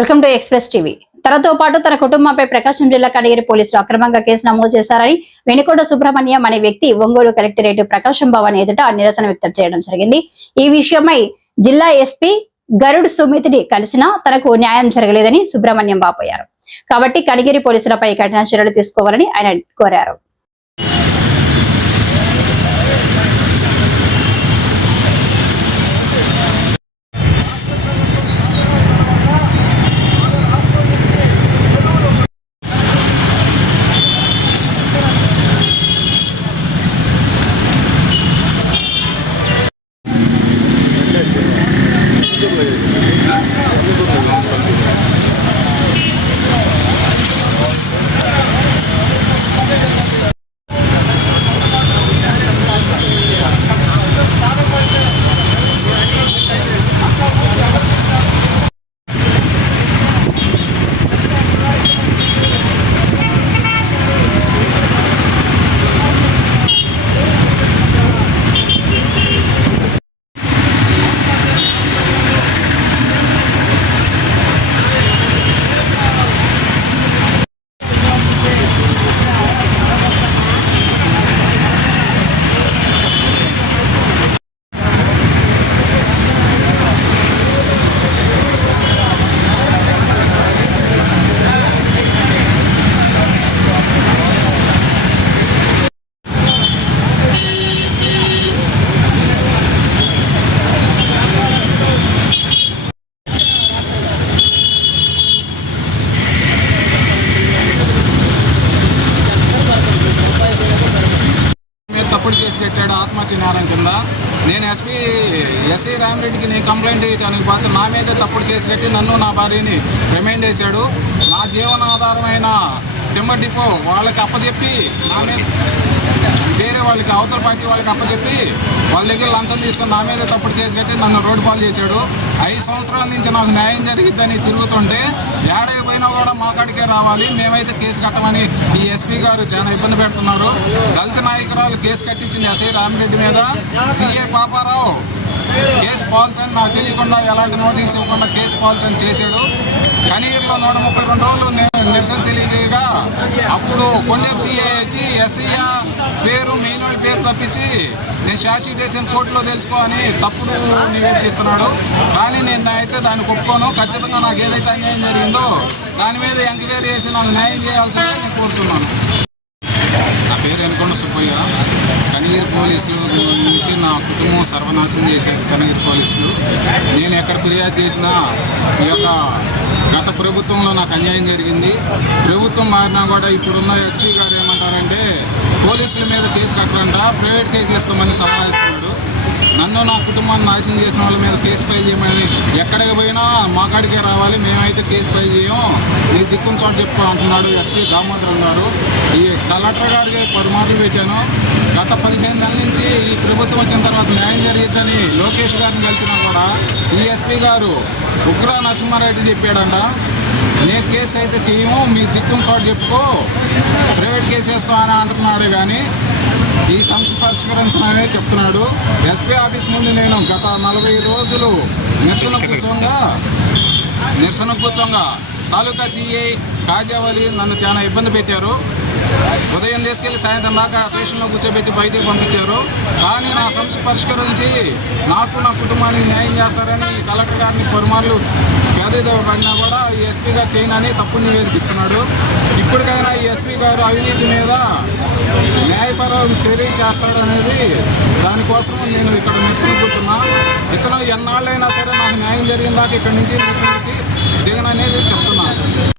Welcome to express TV. తనతో పాటు తన కుటుంబంపై ప్రకాశం జిల్లా కడిగిరి పోలీసులు అక్రమంగా కేసు నమోదు చేశారని వెనుకొండ సుబ్రహ్మణ్యం అనే వ్యక్తి ఒంగోలు కలెక్టరేట్ ప్రకాశం భవన్ ఎదుట నిరసన వ్యక్తం చేయడం జరిగింది. ఈ విషయమై జిల్లా ఎస్పీ గరుడ్ సుమిత్ని కలిసినా తనకు న్యాయం జరగలేదని సుబ్రహ్మణ్యం వాపోయారు. కాబట్టి కడిగిరి పోలీసులపై కఠిన చర్యలు తీసుకోవాలని ఆయన కోరారు. తప్పుడు కేసు కట్టాడు ఆత్మహత్య నేరం కింద. నేను ఎస్ఐ రామిరెడ్డికి నేను కంప్లైంట్ చేయడానికి పోతే నా మీద తప్పుడు కేసు కట్టి నన్ను నా భార్యని రిమైండ్ చేశాడు. నా జీవనాధారమైన టిమ్మర్ డిపో వాళ్ళకి అప్పచెప్పి నా మీద వేరే వాళ్ళకి అవతల పార్టీ వాళ్ళకి అప్పచెప్పి వాళ్ళ దగ్గర లంచం తీసుకొని నా మీద తప్పుడు కేసు కట్టి నన్ను రోడ్డు పాలు చేశాడు. 5 సంవత్సరాల నుంచి నాకు న్యాయం జరిగిద్దని తిరుగుతుంటే ఏడకి పోయినా కూడా మా కాడికే రావాలి, మేమైతే కేసు కట్టమని ఈ ఎస్పీ గారు చాలా ఇబ్బంది పెడుతున్నారు. దళిత నాయకురాలు కేసు కట్టించింది ఎస్ఐ రామిరెడ్డి మీద. సిఐ పాపారావు కేసు పాల్చని నాకు తెలియకుండా ఎలాంటి నోటీస్ ఇవ్వకుండా కేసు పాల్చని చేశాడు. కనిగిరిలో 132 రోజులు నేను నిరసన తెలియగా అప్పుడు కొండేపు సిఐ వచ్చి ఎస్ఐ పేరు మెయిన్ వాళ్ళ పేరు తప్పించి నేను శాసిటేషన్ కోర్టులో తెలుసుకో అని తప్పుడు నివేదిస్తున్నాడు. కానీ నేను అయితే దాన్ని ఒప్పుకోను. ఖచ్చితంగా నాకు ఏదైతే అన్యాయం జరిగిందో దాని మీద ఎంక్వైరీ చేసి నాకు న్యాయం చేయాల్సిందే నేను కోరుతున్నాను. నా పేరు వెనుకొండ సుబ్బయ్య. కనిగిరి పోలీసులు నుంచి నా కుటుంబం సర్వనాశనం చేశారు కనిగిరి పోలీసులు. నేను ఎక్కడ ఫిర్యాదు చేసినా ఈ యొక్క గత ప్రభుత్వంలో నాకు అన్యాయం జరిగింది. ప్రభుత్వం మారినా కూడా ఇప్పుడున్న ఎస్పీ గారు ఏమంటారంటే పోలీసుల మీద కేసు కట్టరంట, ప్రైవేట్ కేసు వేసుకోమని సలహా ఇస్తున్నాడు. నన్ను నా కుటుంబాన్ని నాశనం చేసిన వాళ్ళ మీద కేసు ఫైల్ చేయమని ఎక్కడికి పోయినా మా కాడికే రావాలి, మేమైతే కేసు ఫైల్ చేయం, నీ దిక్కున చోట చెప్పు అంటున్నాడు ఎస్పీ దామోదరం గారు. ఈ కలెక్టర్ గారికి 10 మాటలు పెట్టాను. గత 15 నెలల నుంచి ఈ ప్రభుత్వం వచ్చిన తర్వాత న్యాయం జరిగిద్దని లోకేష్ గారిని కలిసినా కూడా ఈ ఎస్పీ గారు ఉగ్ర నరసింహారెడ్డి చెప్పాడంట, నేను కేసు అయితే చేయము, మీ దిక్కున చోట చెప్పుకో, ప్రైవేట్ కేసు వేసుకో అని అంటున్నాడు. కానీ ఈ సమస్య పరిష్కరించననే చెప్తున్నాడు. ఎస్పీ ఆఫీస్ ముందు నేను గత 40 రోజులు నిరసన కూర్చోంగా తాలూకా సిఐ కాజావలి నన్ను చాలా ఇబ్బంది పెట్టారు. ఉదయం తీసుకెళ్లి సాయంత్రం దాకా స్టేషన్లో కూర్చోబెట్టి బయటికి పంపించారు. కానీ నా సమస్య పరిష్కరించి నాకు నా కుటుంబానికి న్యాయం చేస్తారని కలెక్టర్ గారిని పరుమార్లు పేదతో పడినా కూడా ఈ ఎస్పీ గారు చేయనని తప్పుని నివేదిస్తున్నాడు. ఇప్పటికైనా ఈ ఎస్పీ గారు అవినీతి మీద న్యాయపరమైన చర్య చేస్తాడనేది దానికోసం నేను ఇక్కడ నిరసన కూర్చున్నా. ఇతను ఎన్నాళ్ళైనా సరే నాకు న్యాయం జరిగిన దాకా ఇక్కడి నుంచి నిరసనకి దిగననేది చెప్తున్నాను.